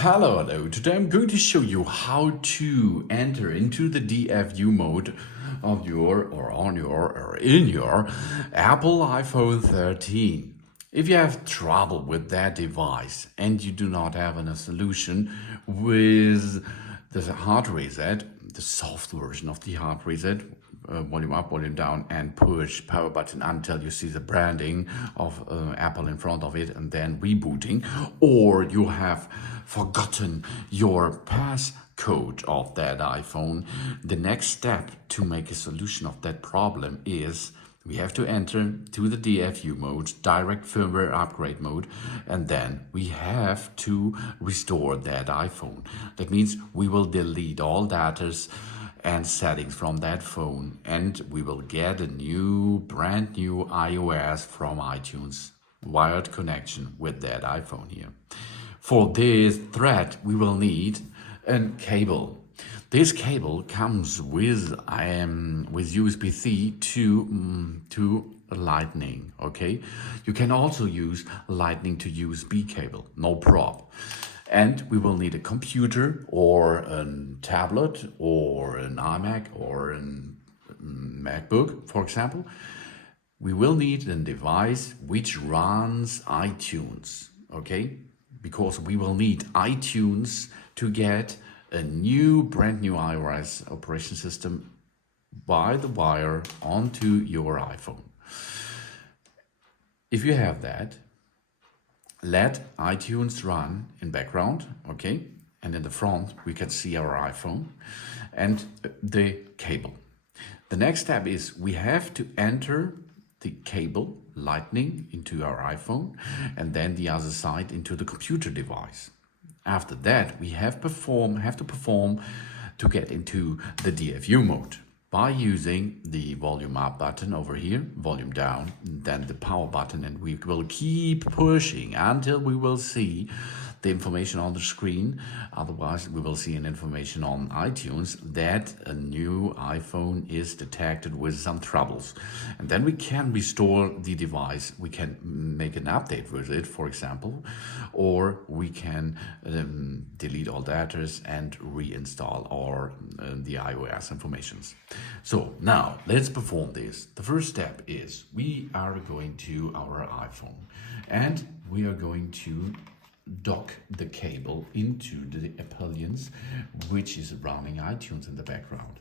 Hello. Today I'm going to show you how to enter into the Dfu mode of your or in your Apple iPhone 13. If you have trouble with that device and you do not have a solution with the hard reset, the soft version of the hard reset, volume up, volume down, and push power button until you see the branding of Apple in front of it and then rebooting, or you have forgotten your passcode of that iPhone, the next step to make a solution of that problem is we have to enter to the DFU mode, direct firmware upgrade mode, and then we have to restore that iPhone. That means we will delete all data and settings from that phone, and we will get a brand new iOS from iTunes wired connection with that iPhone here. For this thread, we will need a cable. This cable comes with USB-C to Lightning. Okay, you can also use Lightning to USB cable, no problem. And we will need a computer or a tablet or an iMac or a MacBook, for example. We will need a device which runs iTunes, okay? Because we will need iTunes to get a brand new iOS operation system by the wire onto your iPhone. If you have that, let iTunes run in background, okay? And in the front, we can see our iPhone and the cable. The next step is we have to enter the cable Lightning into our iPhone and then the other side into the computer device. After that, we have to perform to get into the DFU mode by using the volume up button over here, volume down, then the power button, and we will keep pushing until we will see the information on the screen. Otherwise, we will see an information on iTunes that a new iPhone is detected with some troubles. And then we can restore the device. We can make an update with it, for example, or we can delete all data and reinstall the iOS informations. So now let's perform this. The first step is we are going to our iPhone and we are going to dock the cable into the appliance which is running iTunes in the background.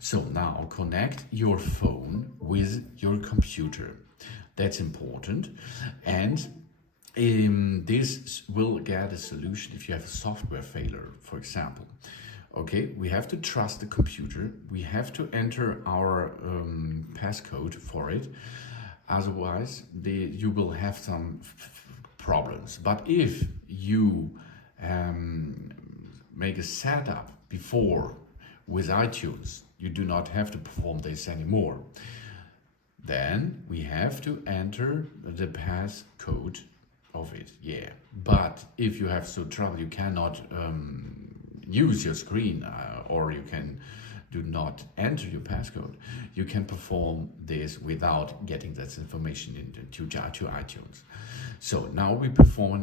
So now connect your phone with your computer. That's important. And this will get a solution if you have a software failure, for example. Okay, we have to trust the computer. We have to enter our passcode for it. Otherwise, you will have some problems. But if you make a setup before with iTunes, you do not have to perform this anymore. Then we have to enter the passcode of it. Yeah, but if you have some trouble, you cannot use your screen or you do not enter your passcode, you can perform this without getting that information into iTunes. So now we perform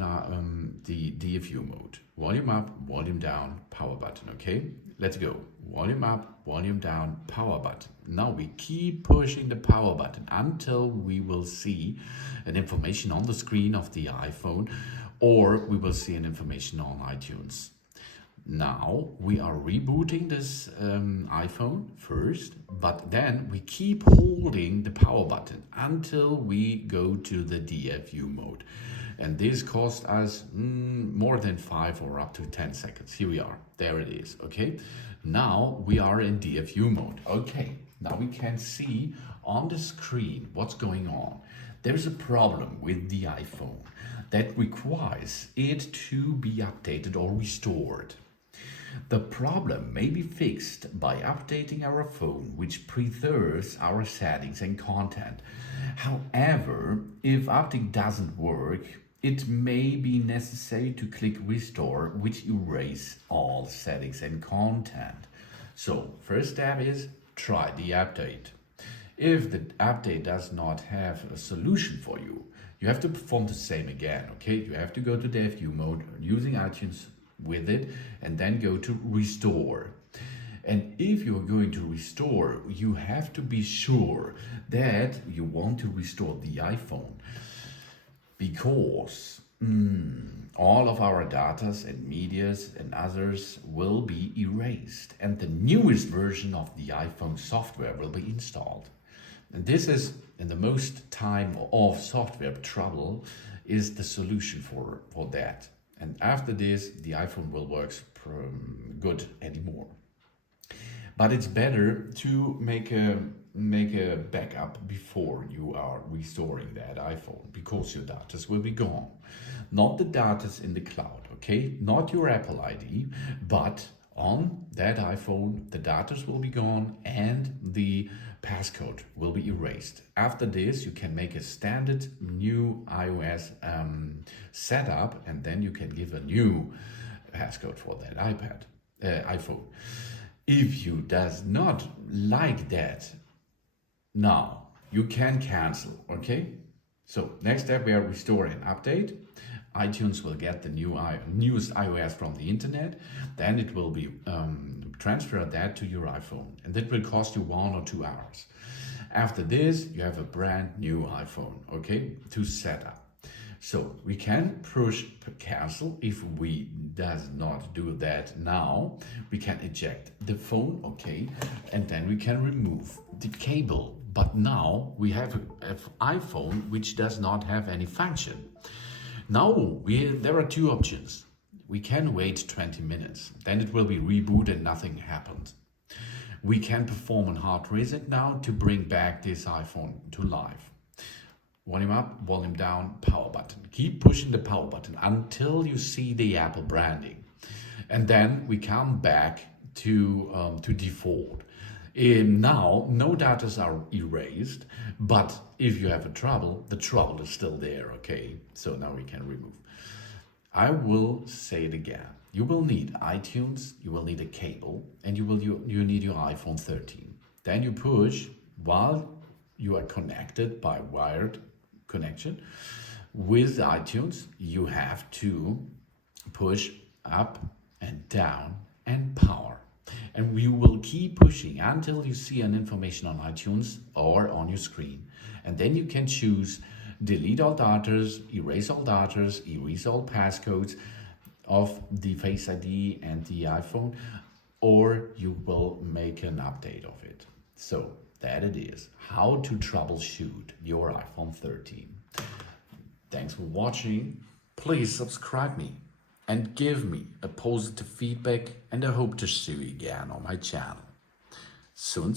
the DFU mode. Volume up, volume down, power button, okay? Let's go. Volume up, volume down, power button. Now we keep pushing the power button until we will see an information on the screen of the iPhone or we will see an information on iTunes. Now we are rebooting this iPhone first, but then we keep holding the power button until we go to the DFU mode. And this cost us more than 5 or up to 10 seconds. Here we are. There it is. Okay. Now we are in DFU mode. Okay. Now we can see on the screen what's going on. There's a problem with the iPhone that requires it to be updated or restored. The problem may be fixed by updating our phone, which preserves our settings and content. However, if update doesn't work, it may be necessary to click restore, which erases all settings and content. So, first step is try the update. If the update does not have a solution for you, you have to perform the same again, okay? You have to go to DFU mode using iTunes with it and then go to restore. And if you're going to restore, you have to be sure that you want to restore the iPhone, because all of our datas and medias and others will be erased, and the newest version of the iPhone software will be installed. And this is, in the most time of software trouble, is the solution for that. And after this, the iPhone will work good anymore. But it's better to make a backup before you are restoring that iPhone, because your data will be gone. Not the data in the cloud, okay? Not your Apple ID, but on that iPhone, the data will be gone and the passcode will be erased. After this, you can make a standard new iOS setup, and then you can give a new passcode for that iPhone. If you does not like that, now you can cancel, okay? So next step, we are restore and update. iTunes will get the newest iOS from the internet. Then it will be transfer that to your iPhone, and that will cost you 1 or 2 hours. After this, you have a brand new iPhone, okay, to set up. So we can push cancel. If we does not do that now, we can eject the phone, okay, and then we can remove the cable. But now we have an iPhone which does not have any function. Now there are 2 options. We can wait 20 minutes, then it will be reboot and nothing happened. We can perform a hard reset now to bring back this iPhone to life. Volume up, volume down, power button. Keep pushing the power button until you see the Apple branding. And then we come back to default. Now, no data are erased, but if you have a trouble, the trouble is still there, okay? So now we can remove. I will say it again. You will need iTunes, you will need a cable, and you need your iPhone 13. Then you push while you are connected by wired connection with iTunes. You have to push up and down and power, and we will keep pushing until you see an information on iTunes or on your screen, and then you can choose delete all data, erase all data, erase all passcodes of the Face ID and the iPhone, or you will make an update of it. So that it is how to troubleshoot your iPhone 13. Thanks for watching. Please subscribe me and give me a positive feedback, and I hope to see you again on my channel soon.